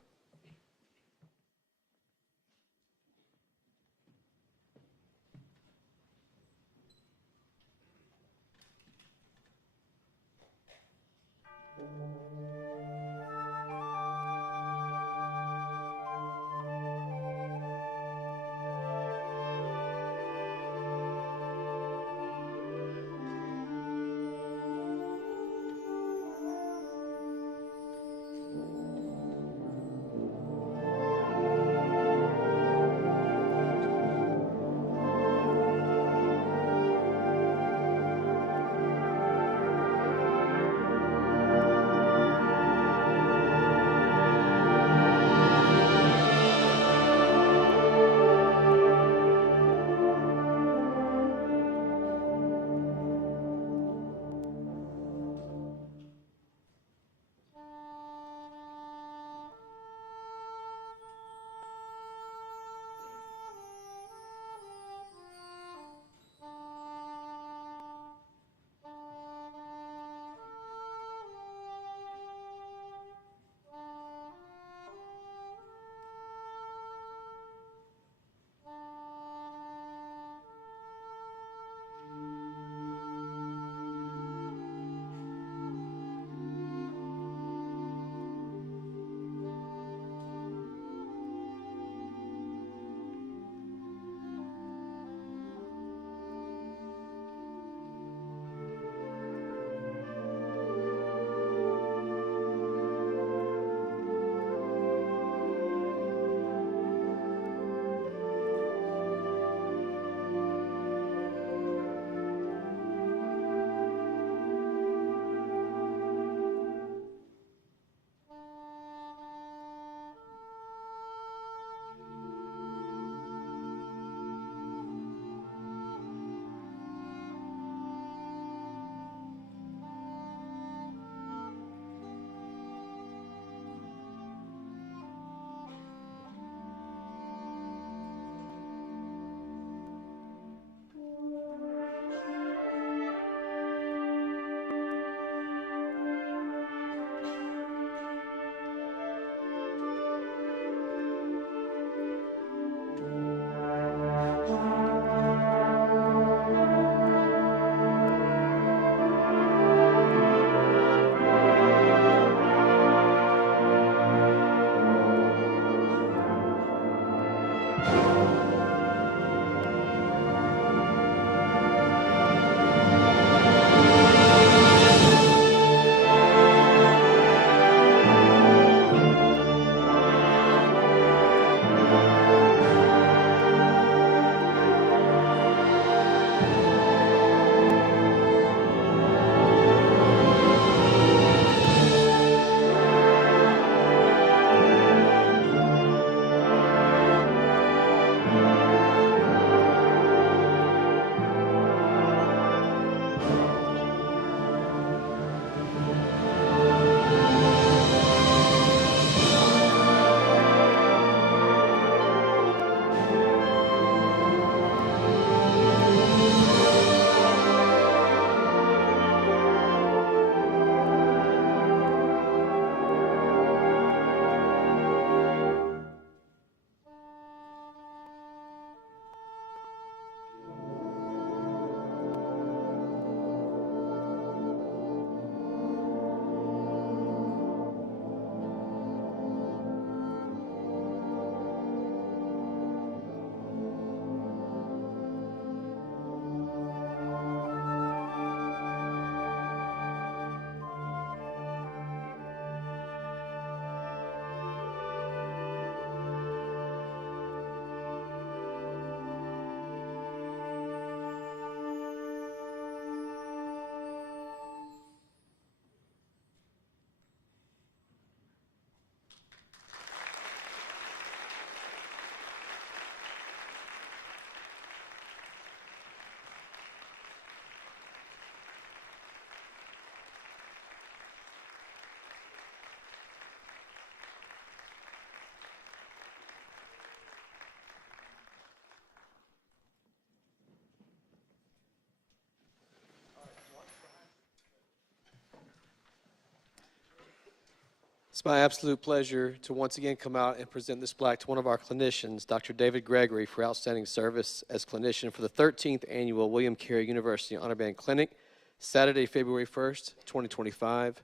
It's my absolute pleasure to once again come out and present this plaque to one of our clinicians, Dr. David Gregory, for outstanding service as clinician for the 13th Annual William Carey University Honor Band Clinic, Saturday, February 1st, 2025.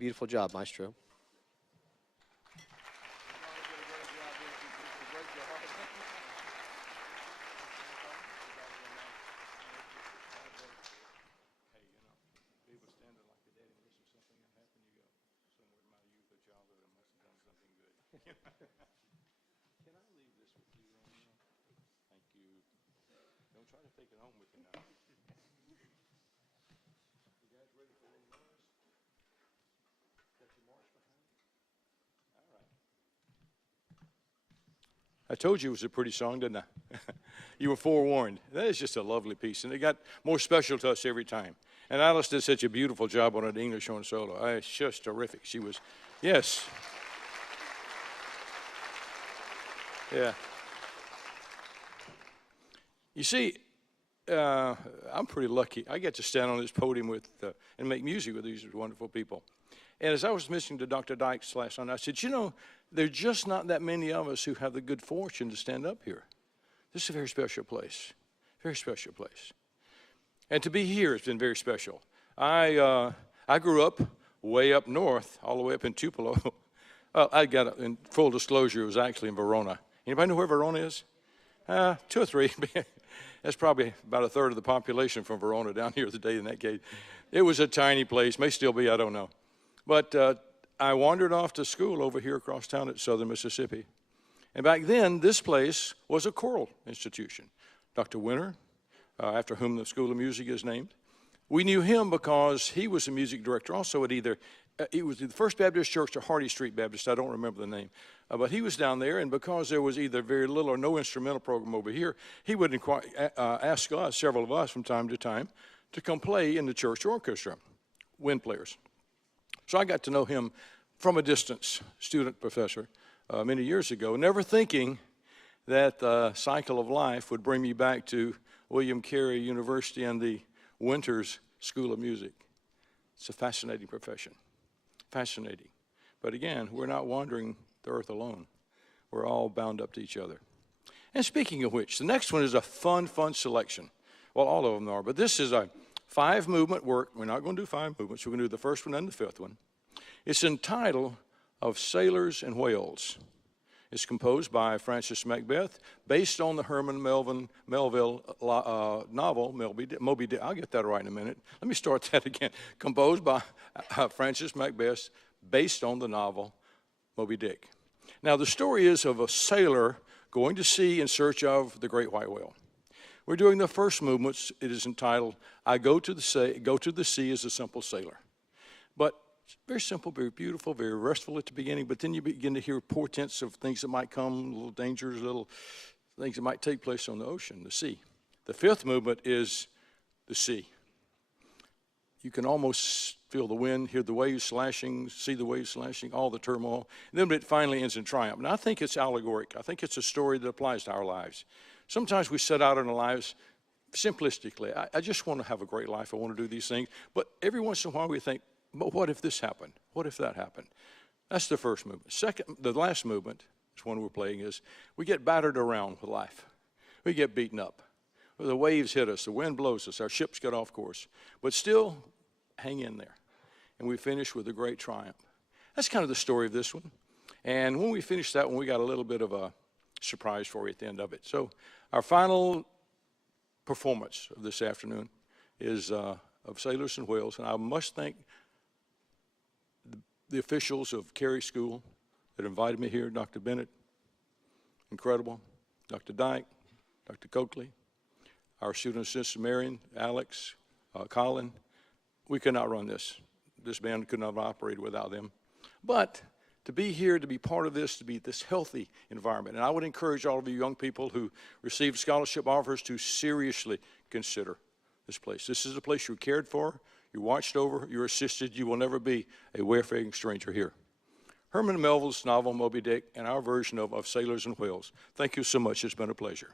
Beautiful job, Maestro. Can I leave this with you, Romeo? Thank you. Don't try to take it home with you now. You guys ready for a little noise? Got your march behind you? All right. I told you it was a pretty song, didn't I? You were forewarned. That is just a lovely piece, and it got more special to us every time. And Alice did such a beautiful job on an English horn solo. It's just terrific. She was, yes. Yeah. You see, I'm pretty lucky. I get to stand on this podium with and make music with these wonderful people. And as I was listening to Dr. Dykes last night, I said, you know, there are just not that many of us who have the good fortune to stand up here. This is a very special place, very special place. And to be here has been very special. I grew up way up north, all the way up in Tupelo. Well, in full disclosure, it was actually in Verona. Anybody know where Verona is? 2 or 3. That's probably about a third of the population from Verona down here today in that case. It was a tiny place, may still be, I don't know. But I wandered off to school over here across town at Southern Mississippi. And back then, this place was a choral institution. Dr. Winter, after whom the School of Music is named. We knew him because he was a music director also at either, it was the First Baptist Church or Hardy Street Baptist, I don't remember the name. But he was down there, and because there was either very little or no instrumental program over here, he would ask us, several of us from time to time, to come play in the church orchestra, wind players. So I got to know him from a distance, student professor, many years ago, never thinking that the cycle of life would bring me back to William Carey University and the Winters School of Music. It's a fascinating profession, fascinating. But again, we're not wandering the earth alone. We're all bound up to each other. And speaking of which, the next one is a fun selection. Well, all of them are, but this is a 5-movement work. We're not going to do 5 movements. We're going to do the first one and the 5th one. It's entitled Of Sailors and Whales. It's composed by Francis Macbeth, based on the Herman Melville novel, Moby Dick. I'll get that right in a minute. Let me start that again. Composed by Francis Macbeth, based on the novel Moby Dick. Now, the story is of a sailor going to sea in search of the great white whale. We're doing the first movements. It is entitled, I Go to the Sea as a Simple Sailor. But it's very simple, very beautiful, very restful at the beginning, but then you begin to hear portents of things that might come, little dangers, little things that might take place on the ocean, the sea. The 5th movement is the sea. You can almost feel the wind, hear the waves slashing, see the waves slashing, all the turmoil. And then it finally ends in triumph. And I think it's allegoric. I think it's a story that applies to our lives. Sometimes we set out in our lives simplistically. I just want to have a great life. I want to do these things. But every once in a while we think, but what if this happened? What if that happened? That's the first movement. Second, the last movement, this one we're playing, is we get battered around with life. We get beaten up. The waves hit us. The wind blows us. Our ships get off course. But still, hang in there. And we finish with a great triumph. That's kind of the story of this one. And when we finish that one, we got a little bit of a surprise for you at the end of it. So our final performance of this afternoon is of Sailors and Whales. And I must thank the officials of Carey School that invited me here, Dr. Bennett, incredible, Dr. Dyke, Dr. Coakley, our student assistant Marion, Alex, Colin. We could not run this. This band could not have operated without them. But to be here, to be part of this, to be this healthy environment, and I would encourage all of you young people who receive scholarship offers to seriously consider this place. This is a place you're cared for, you're watched over, you're assisted. You will never be a wayfaring stranger here. Herman Melville's novel, Moby Dick, and our version of Sailors and Whales. Thank you so much. It's been a pleasure.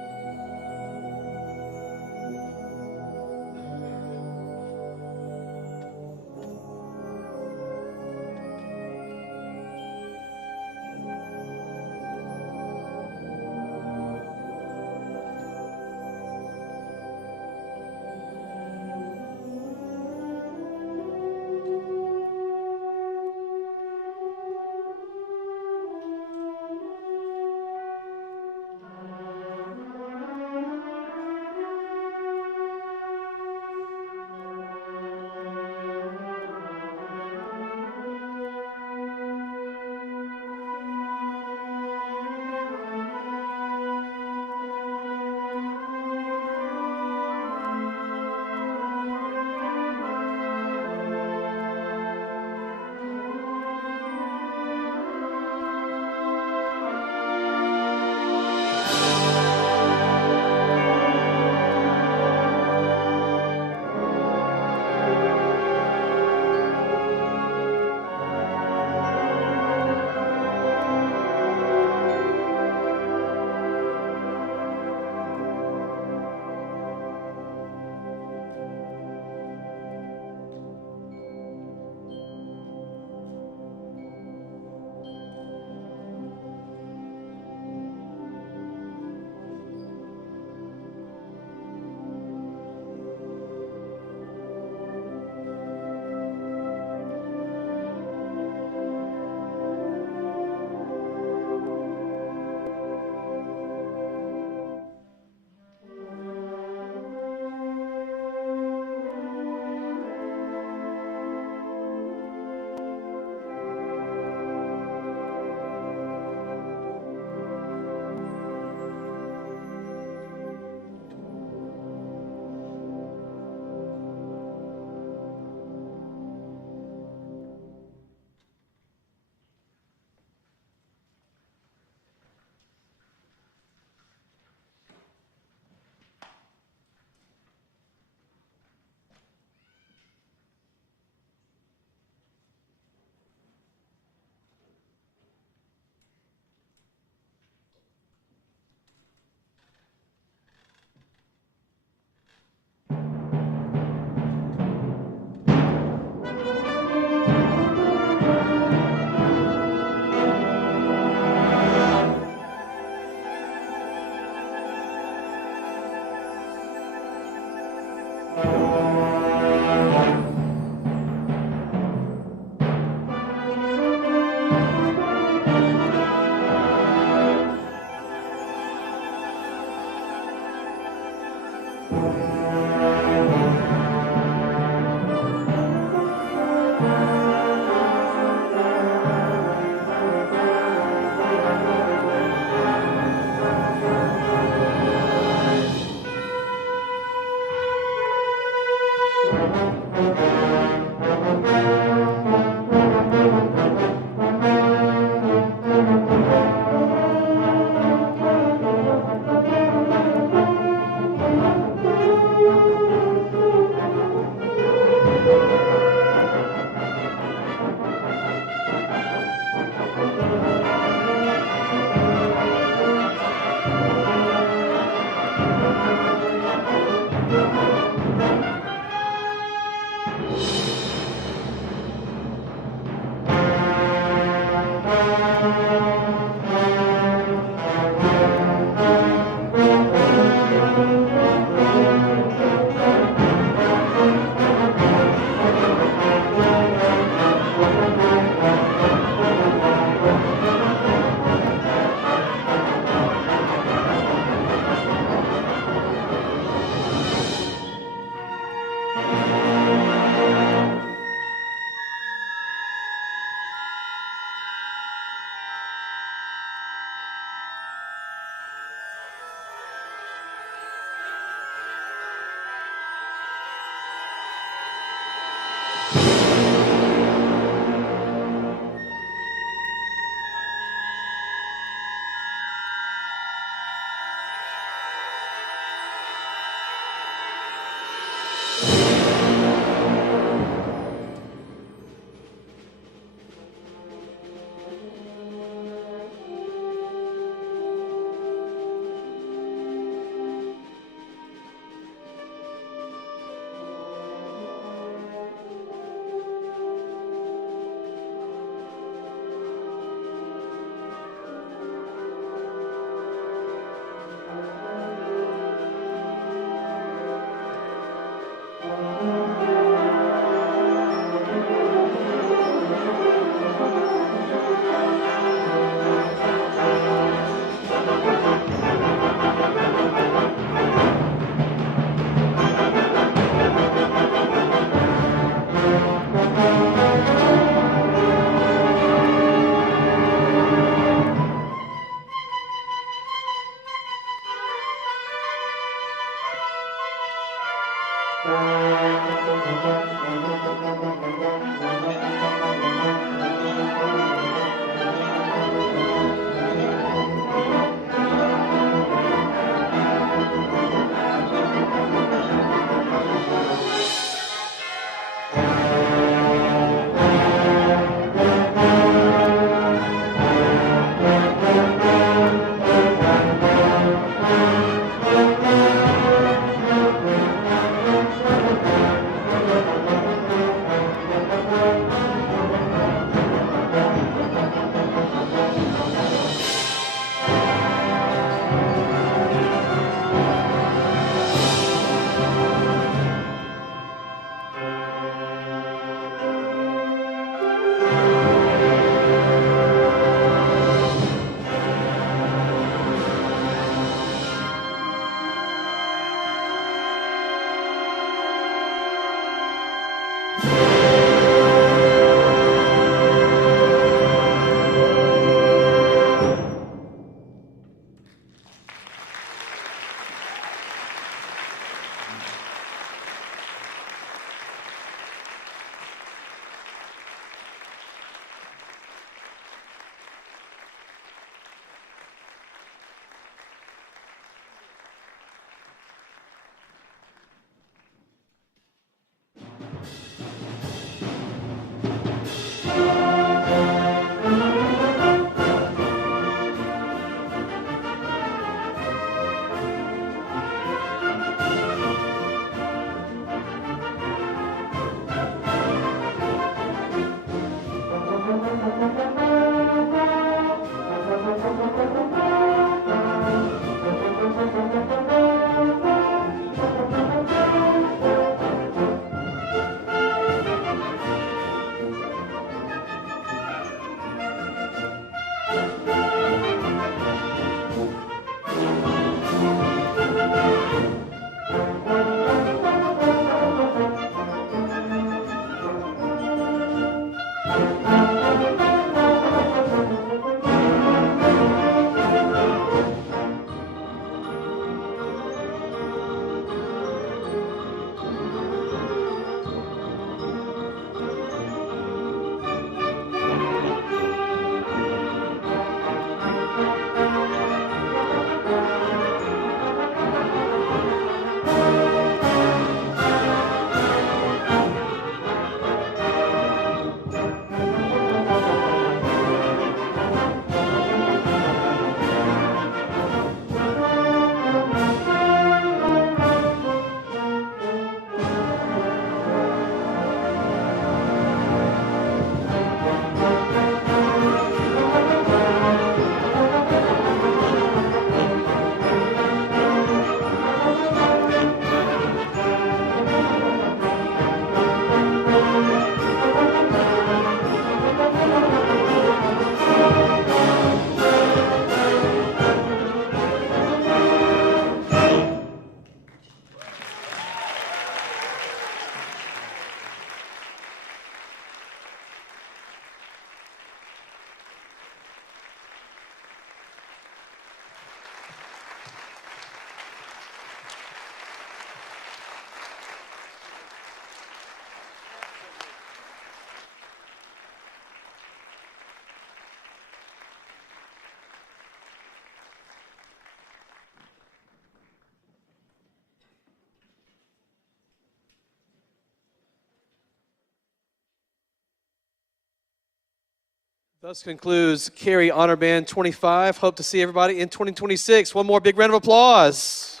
Thus concludes Carey Honor Band 25. Hope to see everybody in 2026. One more big round of applause.